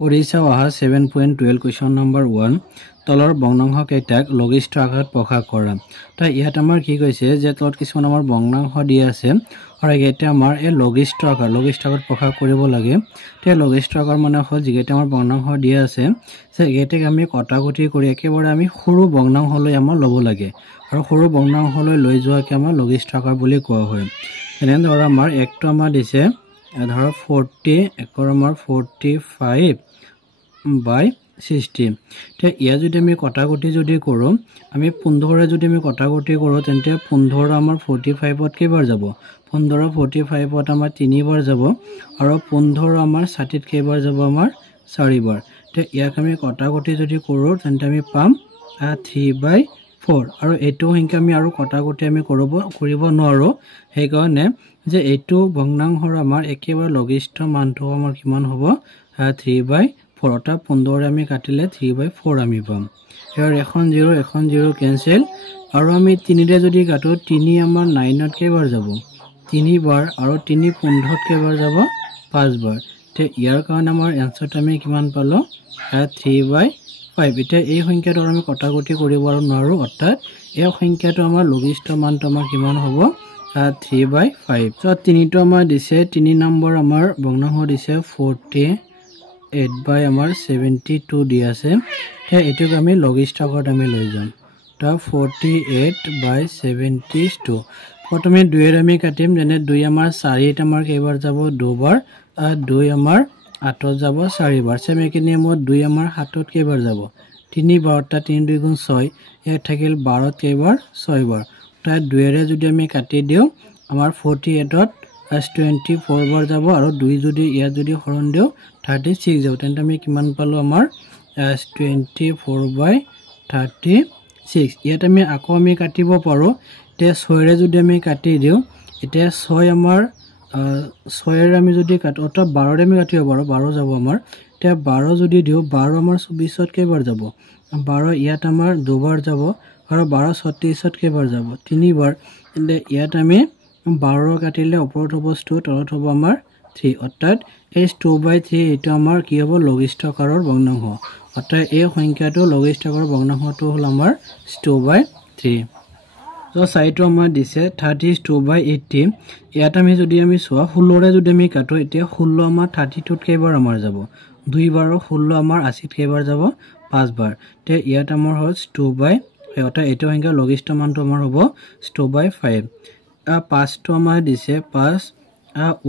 ওড়িশা অহা 7.12 question number 1 তলৰ ভগ্নাংশ কেইটাক লঘিষ্ঠ আকাৰত প্ৰকাশ কৰা। তাই ইয়াত আমাৰ কি কৈছে যে তলত কিছুমান আমাৰ ভগ্নাংশ দিয়া আছে আৰু এইকেইটা আমাৰ এই লঘিষ্ঠ আকাৰত প্ৰকাশ কৰিব লাগে। তে লঘিষ্ঠ আকাৰ মানে হ'ল যিকেইটা আমাৰ ভগ্নাংশ দিয়া আছে সেইকেইটাক আমি কটাকটি কৰি একেবাৰে আমি সৰু ভগ্নাংশলৈ আমাৰ ল'ব লাগে আৰু সৰু ভগ্নাংশলৈ লৈ যোৱাকে আমাৰ লঘিষ্ঠ আকাৰ বুলি কোৱা হয়। এনে ধৰা আমাৰ একটো আমাৰ দিছে ধৰা 40 একৰ আমাৰ 45/60। তে ইয়া যদি আমি কটাকটি যদি কৰোঁ আমি 15 যদি আমি কটাকটি কৰোঁ তেন্তে 15 আমাৰ 45ত কেইবাৰ যাব 15 45ত আমাৰ 3 বাৰ যাব আৰু 15 আমাৰ 60ত কেইবাৰ যাব আমাৰ 4 বাৰ। তে ইয়াক আমি কটাকটি যদি কৰোঁ তেন্তে আমি পাম 3/4 আৰু এইটো সংখ্যা আমি আৰু কটাকটি আমি কৰিব নোৱাৰোঁ। সেইকাৰণে যে এইটো ভগ্নাংশৰ আমাৰ একেবাৰে লঘিষ্ঠ মানটো আমাৰ কিমান হ'ব 3/4 অৰ্থাৎ 15 আমি কাটিলে 3/4 আমি পাম। ইয়াৰ এখন 0 কেনচেল আৰু আমি 3ৰে যদি কাটো 3 আমাৰ 9ত কেইবাৰ যাব 3 বাৰ আৰু 3 15ত কেইবাৰ যাব 5 বাৰ। তে ইয়াৰ কাৰণে আমাৰ এনসাৰটো আমি কিমান পালো 3/5। এতিয়া এই সংখ্যাটো আমি কটাকটি কৰিব নোৱাৰোঁ অৰ্থাৎ এই সংখ্যাটো আমাৰ লঘিষ্ঠ মানটো আমাৰ কিমান হ'ব 3/5। তো 3টো আমাৰ দিছে 3 নম্বৰ আমাৰ ভগ্নাংশ দিছে 48 আমাৰ 72 দি আছে। এইটোক আমি লঘিষ্ঠ আকাৰত আমি লৈ যাম। তো 48/72 প্ৰথমে 2ৰ আমি কাটিম যেনে 2 আমাৰ 4ত আমাৰ কেইবাৰ যাব 2 বাৰ 2 আমাৰ 8ত যাব 4 বাৰ। সেম একেনি আমাৰ 2 আমাৰ 7ত কেইবাৰ যাব 3 বাৰ অৰ্থাৎ 3 2 গুণ 6 ইয়াত থাকিল 12ত কেইবাৰ 6 বাৰ। অৰ্থাৎ 2ৰে যদি আমি কাটি দিওঁ আমাৰ 48ত 24 বাৰ যাব আৰু 2 যদি ইয়াত যদি হৰণ দিওঁ 36 যাব। তেন্তে আমি কিমান পালো আমাৰ 24/36। ইয়াত আমি আকৌ আমি কাটিব পাৰোঁ। তে 6ৰে যদি আমি কাটি দিওঁ এতিয়া 6 আমাৰ 6ৰে আমি যদি কাটো অৰ্থাৎ 12ৰে আমি কাটিব পাৰোঁ 12 যাব আমাৰ। এতিয়া 12 যদি দিওঁ 12 আমাৰ 24ত কেইবাৰ যাব 12 ইয়াত আমাৰ 2 বাৰ যাব আৰু 12 36ত কেইবাৰ যাব 3 বাৰ। তেন্তে ইয়াত আমি 12 কাটিলে ওপৰত হ'ব 2 তলত হ'ব আমাৰ 3 অৰ্থাৎ এই 2/3 এইটো আমাৰ কি হ'ব লঘিষ্ঠ আকাৰৰ ভগ্নাংশ অৰ্থাৎ এই সংখ্যাটো লঘিষ্ঠ আকাৰৰ ভগ্নাংশটো হ'ল আমাৰ 2/3। তো 4টো আমাৰ দিছে 32/80। ইয়াত আমি যদি আমি চোৱা 16ৰে যদি আমি কাটো এতিয়া 16 আমাৰ 32ত কেইবাৰ আমাৰ যাব 2 বাৰ আৰু 16 আমাৰ 80ত কেইবাৰ যাব 5 বাৰ। তে ইয়াত আমাৰ হ'ল 2/5 অৰ্থাৎ এইটো সংখ্যাৰ লঘিষ্ঠ মানটো আমাৰ হ'ব 2/5। 5টো আমাৰ দিছে 5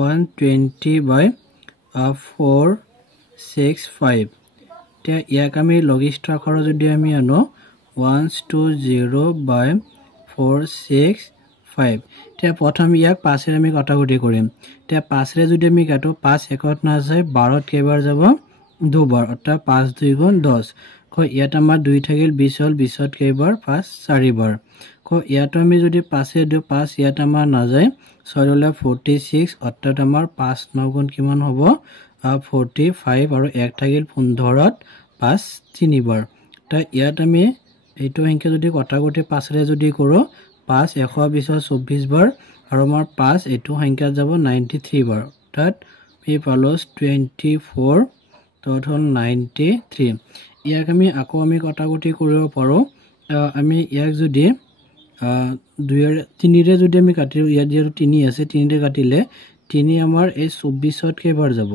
120/465। এতিয়া ইয়াক আমি লঘিষ্ঠ আকাৰত যদি আমি আনো 120/465। এতিয়া প্ৰথম ইয়াক 5ৰে আমি কটাকটি কৰিম। এতিয়া 5ৰে যদি আমি কাটো 5 1ত নাযায় 12ত কেইবাৰ যাব 2 বাৰ অৰ্থাৎ 5 2 গুণ 10। ইয়াত আমাৰ 2 থাকিল 20 হ'ল 20ত কেইবাৰ 5 4 বাৰ। ইয়াতো আমি যদি 5 দিওঁ 5 ইয়াত আমাৰ নাযায় 6 হ'লে 46 অৰ্থাৎ আমাৰ 5 9 গুণ কিমান হ'ব 45 আৰু 1 থাকিল 15ত 5 3 বাৰ। তো ইয়াত আমি এইটো সংখ্যা যদি কটাকটি 5ৰে যদি কৰোঁ 5 120ত 24 বাৰ আৰু আমাৰ 5 এইটো সংখ্যাত যাব 93 বাৰ অৰ্থাৎ আমি পালোঁ 24 তলত হ'ল 93। ইয়াক আমি আকৌ আমি কটাকটি কৰিব পাৰোঁ। আমি ইয়াক যদি 3ৰে যদি আমি কাটিলোঁ ইয়াত যিহেতু 3 আছে 3ৰে কাটিলে 3 আমাৰ এই 24ত কেইবাৰ যাব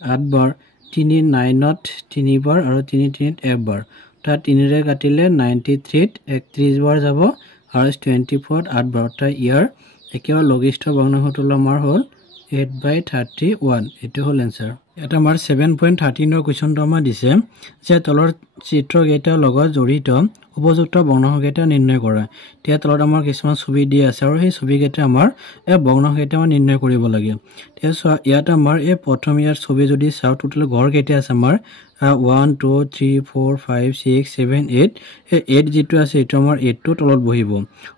8 বাৰ 3 9ত 3 বাৰ আৰু 3 3ত 1 বাৰ অৰ্থাৎ 3ৰে কাটিলে 93ত 31 বাৰ যাব আৰু 24ত 8 বাৰ অৰ্থাৎ ইয়াৰ একেবাৰে লঘিষ্ঠ ভগ্নাংশটো আমাৰ হ'ল 8/31। এইটো হ'ল এনসাৰ। এটা আমাৰ 7.13 কুৱেশ্যনটো আমাৰ দিছে যে তলৰ চিত্ৰকেইটাৰ লগত জড়িত উপযুক্ত ভগ্নাংশকেইটা নিৰ্ণয় কৰা। এতিয়া তলত আমাৰ কিছুমান ছবি দিয়া আছে আৰু সেই ছবিকেইটা আমাৰ এই ভগ্নাংশকেইটা আমাৰ নিৰ্ণয় কৰিব লাগে। এতিয়া চোৱা ইয়াত আমাৰ এই প্ৰথম ইয়াৰ ছবি যদি চাওঁ টোটেল ঘৰ কেইটা আছে আমাৰ 1 2 3 4 5 6 7 8। এই 8 যিটো আছে এইটো আমাৰ 8টো তলত বহিব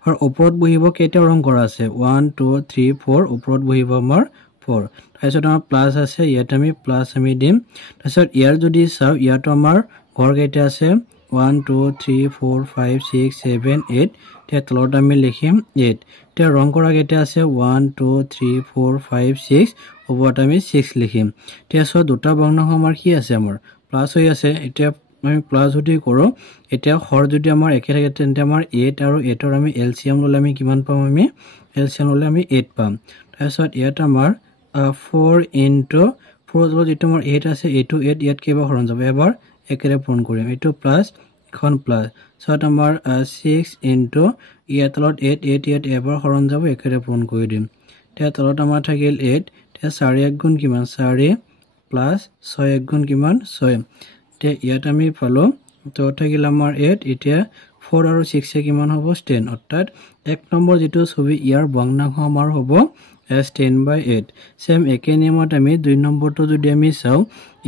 আৰু ওপৰত বহিব কেইটা ৰং কৰা আছে 1 2 3 4 ওপৰত বহিব আমাৰ 4। তাৰপিছত আমাৰ প্লাছ আছে ইয়াত আমি প্লাছ আমি দিম। তাৰপিছত ইয়াৰ যদি চাওঁ ইয়াতো আমাৰ ঘৰ কেইটা আছে 1 2 3 4 5 6 7 8। এতিয়া তলত আমি লিখিম 8। এতিয়া ৰং কৰা কেইটা আছে 1 2 3 4 5 6 ওপৰত আমি 6 লিখিম। এতিয়া চোৱা দুটা ভগ্নাংশ আমাৰ কি আছে আমাৰ প্লাস হৈ আছে এতিয়া আমি প্লাস যদি কৰো এতিয়া হৰ যদি আমাৰ একে থাকে তেন্তে আমাৰ 8 আৰু 8 ৰ আমি এলসিএম ললে আমি কিমান পাম আমি এলসিএম ললে আমি 8 পাম তাৰপিছত ইয়াত আমাৰ 4 into 4 ৰ যেটো আমাৰ 8 আছে এটো 8 ইয়াত কেবা হৰণ যাব এবাৰ একেৰে পূৰণ কৰিম এটো প্লাস এখন প্লাস সত আমাৰ 6 into ইয়াত তলত 8 8 ইয়াত এবাৰ হৰণ যাব একেৰে পূৰণ কৰি দিম তে তলত আমাৰ থাকিল 8 তে 4 এক গুণ কিমান 4 প্লাস 6 এক গুণ কিমান 6 তে ইয়াত আমি পালো তো থাকিল আমাৰ 8 এতিয়া 4 আৰু 6 এ কিমান হ'ব 10 অৰ্থাৎ এক নম্বৰ যেটো ছবি ইয়াৰ ভগ্নাংশ আমাৰ হ'ব as 10/8 সেম একে নিয়মত আমি 2 নম্বৰটো যদি আমি চাও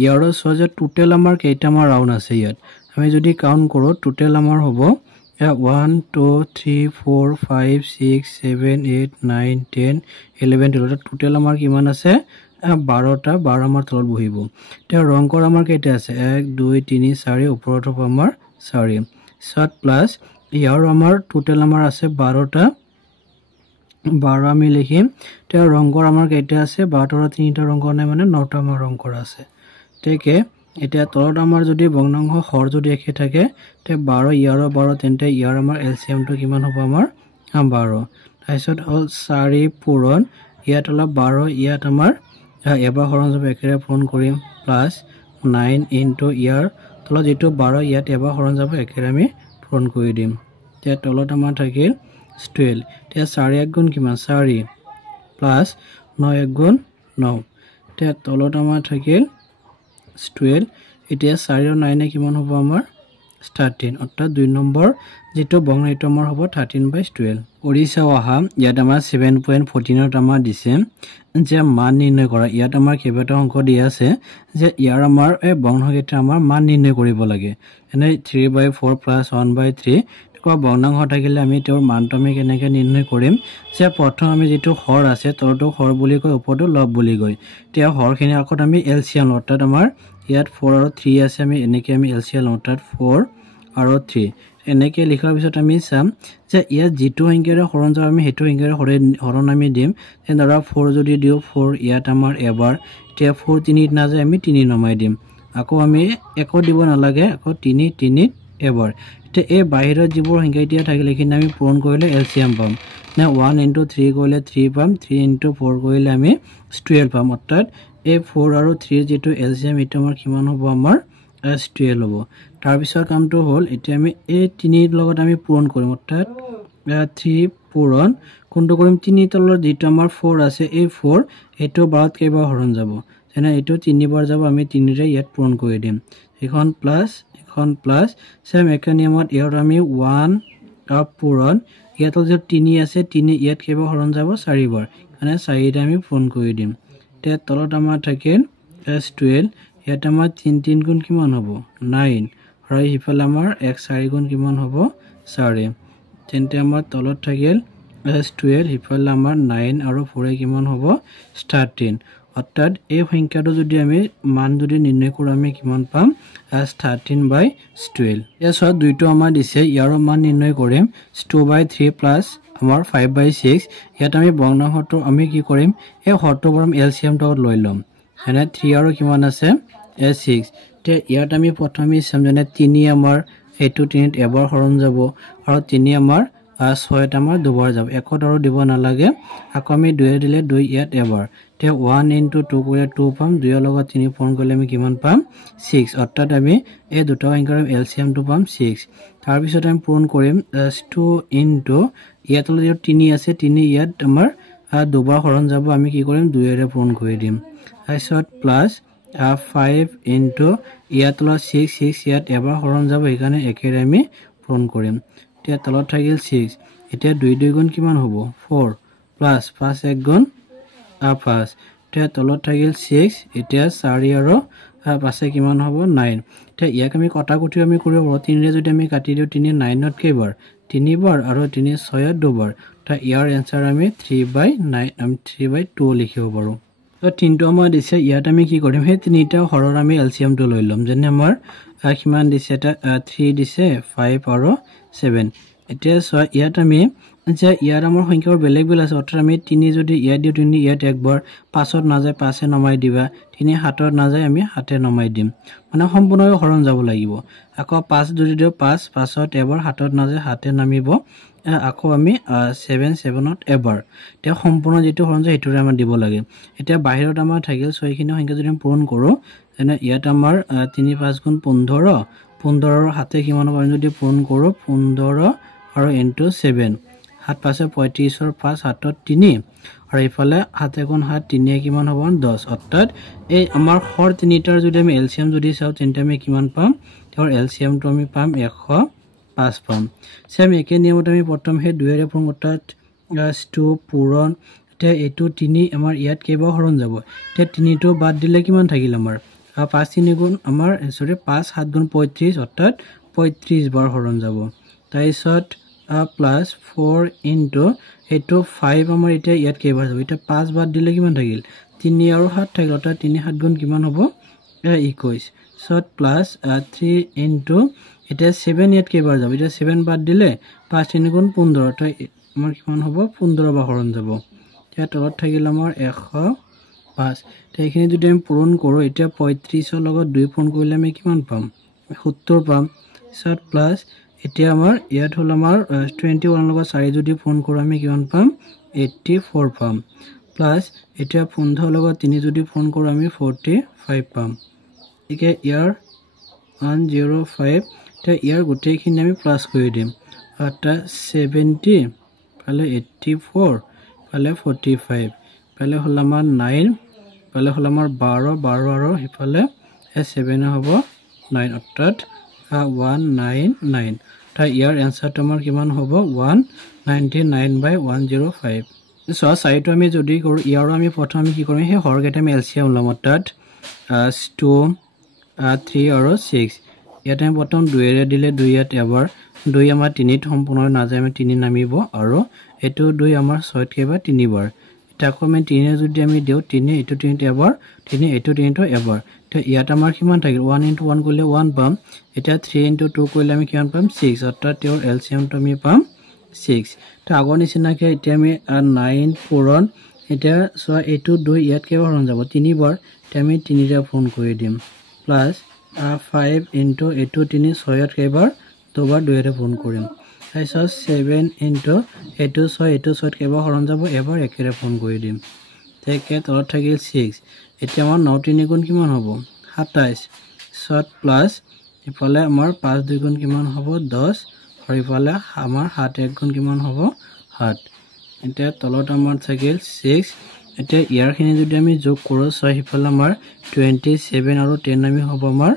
ইয়াৰ সহজে টোটাল আমাৰ কেইটা আমাৰ ৰাউন্ড আছে ইয়াত আমি যদি কাউন্ট কৰো টোটাল আমাৰ হ'ব 1 2 3 4 5 6 7 8 9 10 11 12 টোটাল আমাৰ কিমান আছে 12টা 12 আমাৰ তলত বহিব তে ৰংকৰ আমাৰ কেইটা আছে 1 2 3 4 ওপৰত হ'ব আমাৰ 4 7 প্লাস ইয়াৰ আমাৰ টোটাল আমাৰ আছে 12টা 12 আমি লিখিম তে ৰংকৰ আমাৰ কেইটা আছে 12ৰ 3টা ৰংকৰ নাই মানে 9টা আমাৰ ৰংকৰ আছে ঠিকে এতিয়া তলত আমাৰ যদি ভগ্নাংশ হৰ যদি একে থাকে তে 12 ইয়াৰ 12 তেন্তে ইয়াৰ আমাৰ এলসিএম টো কিমান হ'ব আমাৰ 12 তাৰপিছত হল 4 পূৰণ ইয়াত অলপ 12 ইয়াত আমাৰ এবাৰ হৰণ যাব একেৰে পূৰণ কৰিম প্লাস 9 into ইয়াৰ তলত যেটো 12 ইয়াত এবাৰ হৰণ যাব একেৰে আমি পূৰণ কৰি দিম তে তলত আমাৰ থাকিল 12 তে 4 এক গুণ কিমান 4 প্লাস 9 এক গুণ 9 তে তলত আমাৰ থাকিল 12 এতিয়া 4 আৰু 9 এ কিমান হ'ব আমাৰ 13 অৰ্থাৎ 2 নম্বৰ যেটো ভগ্নাংশ আমাৰ হ'ব 13/12 ওড়িশা অহা ইয়াত আমাৰ 7.14 ত আমাৰ দিছে যে মান নিৰ্ণয় কৰা ইয়াত আমাৰ কেইবাটা অংক দিয়া আছে যে ইয়াৰ আমাৰ এই ভগ্নাংশকেইটা আমাৰ মান নিৰ্ণয় কৰিব লাগে এনে 3/4 + 1/3 কোৱা ভগ্নাংশ থাকিলে আমি তেওঁৰ মানটো আমি কেনেকৈ নিৰ্ণয় কৰিম যে প্ৰথম আমি যেটো হৰ আছে তলটো হৰ বুলি কয় ওপৰটো লব বুলি কয় তে হৰখিনি আকত আমি এলসিএম অৰ্থাৎ আমাৰ ইয়াত 4 আৰু 3 আছে আমি এনেকৈ আমি এলসিএম অৰ্থাৎ 4 আৰু 3 এনেকৈ লিখাৰ পিছত আমি চাম যে ইয়াত যেটো সংখ্যাৰে হৰণ যাব আমি হেতু সংখ্যাৰে হৰণ আমি দিম তেনৰা 4 যদি দিও 4 ইয়াত আমাৰ এবাৰ তে 4 3 না যায় আমি 3 নমাই দিম আকৌ আমি একো দিব নালাগে আকৌ 3 3 এবাৰ তে এই বাহিৰৰ যিবোৰ সংখ্যা দিয়া থাকিলে কিনে আমি পূৰণ কৰিলে এলসিএম পাম না 1 into 3 কৰিলে 3 পাম 3 into 4 কৰিলে আমি 12 পাম অৰ্থাৎ এই 4 আৰু 3 যেটো এলসিএম এটা আমাৰ কিমান হ'ব আমাৰ 12 হ'ব তাৰ পিছৰ কামটো হ'ল এতিয়া আমি এই 3 ৰ লগত আমি পূৰণ কৰিম অৰ্থাৎ 3 পূৰণ কোনটো কৰিম 3 তলৰ যেটো আমাৰ 4 আছে এই 4 এটো বাৰত কেইবা হৰণ যাব যেনে এটো 3 বাৰ যাব আমি 3 ৰে ইয়াত পূৰণ কৰি দিম এখন প্লাস সেম একে নিয়মত ইয়াৰ আমি 1 আপ পূৰণ ইয়াত যে 3 আছে 3 ইয়াত কেইবা হৰণ যাব 4 বাৰ মানে 4 ৰে আমি পূৰণ কৰি দিম তে তলত আমাৰ থাকিল 12 ইয়াত আমাৰ 3 3 গুণ কিমান হ'ব 9 আৰু ইফালে আমাৰ 1 4 গুণ কিমান হ'ব 4 তেন্তে আমাৰ তলত থাকিল 12 ইফালে আমাৰ 9 আৰু 4 কিমান হ'ব 13 অৰ্থাৎ এই সংখ্যাটো যদি আমি মান যদি নিৰ্ণয় কৰো আমি কিমান পাম 13/12 ইয়াত দুইটো আমাৰ দিছে ইয়াৰ মান নিৰ্ণয় কৰিম 2/3 প্লাস আমাৰ 5/6 ইয়াত আমি ভগ্নাংশটো আমি কি কৰিম এই হৰটো পৰা এলসিএম টো লৈ লম এনে 3 আৰু কিমান আছে 6 তে ইয়াত আমি প্ৰথমে চাম যেনে 3 আমাৰ এটো 3 এবাৰ হৰণ যাব আৰু 3 আমাৰ 6 আমাৰ দুবাৰ যাব একত আৰু দিব নালাগে আকৌ আমি 2 দিলে 2 ইয়াত এবাৰ তে 1 into 2 কৰিলে 2 পাম 2 ৰ লগত 3 পূৰণ কৰিলে আমি কিমান পাম 6 অৰ্থাৎ আমি এই দুটা সংখ্যাৰ এলসিএম টো পাম 6 তাৰ পিছত আমি পূৰণ কৰিম 2 into ইয়াত যে 3 আছে 3 ইয়াত আমাৰ দুবাৰ হৰণ যাব আমি কি কৰিম 2 ৰে পূৰণ কৰি দিম তাৰপিছত প্লাস 5 into ইয়াত 6 6 ইয়াত এবাৰ হৰণ যাব এইকাৰণে একেৰে আমি পূৰণ কৰিম তে তলত থাকিল 6 এতিয়া 2 2 গুণ কিমান হ'ব 4 প্লাস 5 1 গুণ 5 তে তলত থাকিল 6 এতিয়া 4 আৰু 5 কিমান হ'ব 9 তে ইয়াক আমি কটাকটি আমি কৰিব পাৰো 3 ৰে যদি আমি কাটি দিও 3 9ত কেইবাৰ 3 বাৰ আৰু 3 6ত দুবাৰ তা ইয়াৰ এনসাৰ আমি 3/9 আমি 3/2 লিখিব পাৰো তো 3টো আমাৰ দিছে ইয়াত আমি কি কৰিম হে 3টা হৰৰ আমি এলসিএম টো লৈ লম যেনে আমাৰ কিমান দিছে এটা 3 দিছে 5 আৰু 7 এতিয়া ইয়াত আমি যে ইয়াৰ আমাৰ সংখ্যাৰ বেলেগ বেলেগ আছে অৰ্থাৎ আমি 3 যদি ইয়াত দিও 3 ইয়াত একবাৰ 5ত নাযায় 5এ নমাই দিবা 3 7ত নাযায় আমি 7এ নমাই দিম মানে সম্পূৰ্ণভাৱে হৰণ যাব লাগিব আকৌ 5 যদি দিও 5 5ত এবাৰ 7ত নাযায় 7এ নামিব আকৌ আমি 7 7ত এবাৰ তে সম্পূৰ্ণ যেটো হৰণ যায় হেতুৰে আমাৰ দিব লাগে এতিয়া বাহিৰত আমাৰ থাকিল 6 খিনি সংখ্যা যদি আমি পূৰণ কৰো এনে ইয়াত আমাৰ 3 5 গুণ 15 15ৰ হাতে কিমান হ'ব যদি পূৰণ কৰো 15 আৰু ইনটু 7 7 5 35 5 7 3 আৰু ইফালে 7 গুণ 7 3 কিমান হ'ব 10 অৰ্থাৎ এই আমাৰ হৰ তিনিটাৰ যদি আমি এলসিএম যদি চাও তেন্তে আমি কিমান পাম তেওঁৰ এলসিএম টো আমি পাম 105 পাম সেম একে নিয়মত আমি প্ৰথম হে 2 এৰে পূৰণ অৰ্থাৎ 2 পূৰণ তে এটো 3 আমাৰ ইয়াত কেবা হৰণ যাব তে 3 টো বাদ দিলে কিমান থাকিল আমাৰ 5 3 গুণ আমাৰ সৰি 5 7 গুণ 35 অৰ্থাৎ 35 বাৰ হৰণ যাব তাৰপিছত plus 4 into এটো 5 আমাৰ এটা ইয়াত কেবাৰ যাব এটা 5 বাদ দিলে কিমান থাকিল 3 আৰু 7 থাকিল অৰ্থাৎ 3 7 গুণ কিমান হ'ব 21 সত প্লাস 3 into এটা 7 ইয়াত কেবাৰ যাব এটা 7 বাদ দিলে 5 3 গুণ 15 অৰ্থাৎ আমাৰ কিমান হ'ব 15 বাৰ হৰণ যাব এতিয়া তলত থাকিল আমাৰ 105 তেখিনি যদি আমি পূৰণ কৰো এটা 35 ৰ লগত 2 পূৰণ কৰিলে আমি কিমান পাম 70 পাম সত প্লাস এতিয়া আমাৰ ইয়াত হল আমাৰ 21 লগত 4 যদি পূৰণ কৰো আমি কিমান পাম 84 পাম প্লাস এতিয়া 15 লগত 3 যদি পূৰণ কৰো আমি 45 পাম একে ইয়াৰ 105 তে ইয়াৰ গোটেইখিনি আমি প্লাস কৰি দিম অৰ্থাৎ 70 ফালে 84 ফালে 45 ফালে হল আমাৰ 9 ফালে হল আমাৰ 12 12 আৰু ইফালে 7 হ'ব 9 অৰ্থাৎ 199 তা ইয়াৰ आंसर তোমাৰ কিমান হ'ব 199/105 সো সাইটো আমি যদি কৰো ইয়াৰ আমি প্ৰথম কি কৰিম হে হৰ গেটা আমি এলসিএম লম অৰ্থাৎ 2 3 আৰু 6 ইয়াতে আমি প্ৰথম 2 এৰে দিলে 2 ইয়াত এবাৰ 2 আমাৰ 3 ত সম্পূৰ্ণ নাযায় আমি 3 নামিব আৰু এটো 2 আমাৰ 6 ত কেবা 3 বাৰ তাকো আমি 3 যদি আমি দিও 3 এটো 3 এবাৰ 3 এটো 3 টো এবাৰ তে ইয়াত আমাৰ কিমান থাকিল 1 into 1 কৰিলে 1 পাম এটা 3 into 2 কৰিলে আমি কিমান পাম 6 অৰ্থাৎ তেওঁৰ এলসিএম টো আমি পাম 6 তে আগৰ নিচিনাকে এতিয়া আমি 9 পূৰণ এটা সো এটো 2 ইয়াত কেবা হৰণ যাব 3 বাৰ তে আমি 3 ৰে পূৰণ কৰি দিম প্লাস 5 into এটো 3 6 ত কেবাৰ দুবাৰ 2 ৰে পূৰণ কৰিম তাৰপিছত 7 into এটো 6 ত কেবা হৰণ যাব এবাৰ একেৰে পূৰণ কৰি দিম তেকে তলত থাকিল 6 এতিয়া আমাৰ 9 3 গুণ কিমান হ'ব 27 7 প্লাস ইফালে আমাৰ 5 2 গুণ কিমান হ'ব 10 আৰু ইফালে আমাৰ 7 1 গুণ কিমান হ'ব 7 এতিয়া তলত আমাৰ থাকিল 6 এতিয়া ইয়াৰ খিনি যদি আমি যোগ কৰো সো ইফালে আমাৰ 27 আৰু 10 আমি হ'ব আমাৰ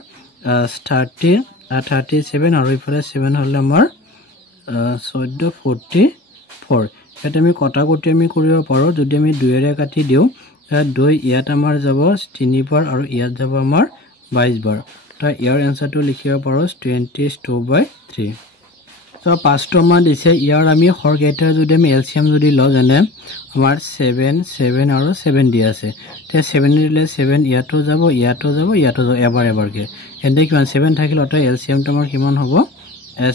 37 আৰু ইফালে 7 হলে আমাৰ 1444 এটা আমি কটাকটি আমি কৰিব পাৰো যদি আমি 2 এৰে কাটি দিও 2 ইয়াত আমাৰ যাব 3 বাৰ আৰু ইয়াত যাব আমাৰ 22 বাৰ তা ইয়াৰ आंसर টো লিখিব পাৰো 22/3 সো 5 টো আমাৰ দিছে ইয়াৰ আমি হৰ গেটাৰ যদি আমি এলসিএম যদি ল জানে আমাৰ 7 7 আৰু 7 দি আছে তে 7 দিলে 7 ইয়াতো যাব ইয়াতো যাব ইয়াতো যাব এবাৰ এবাৰকে এন্তে কিমান 7 থাকিল অত এলসিএম টো আমাৰ কিমান হ'ব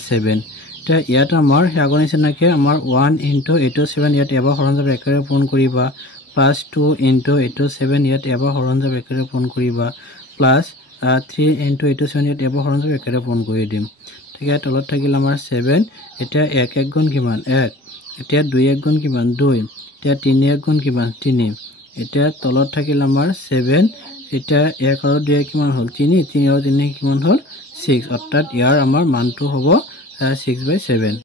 7 তে ইয়াত আমাৰ আগৰ নিচিনাকে আমাৰ 1 into 87 ইয়াত এবাৰ হৰণ যাব একেৰে পূৰণ কৰিবা plus 2 into 87 ইয়াত এবাৰ হৰণ যাব একেৰে পূৰণ কৰিবা plus 3 into 87 ইয়াত এবাৰ হৰণ যাব একেৰে পূৰণ কৰি দিম ঠিক আছে তলত থাকিল আমাৰ 7 এটা 1 1 গুণ কিমান 1 এটা 2 1 গুণ কিমান 2 এটা 3 1 গুণ কিমান 3 এটা তলত থাকিল আমাৰ 7 এটা 1 আৰু 2 কিমান হ'ল 3 3 আৰু 3 কিমান হ'ল 6 অৰ্থাৎ ইয়াৰ আমাৰ মানটো হ'ব 6/7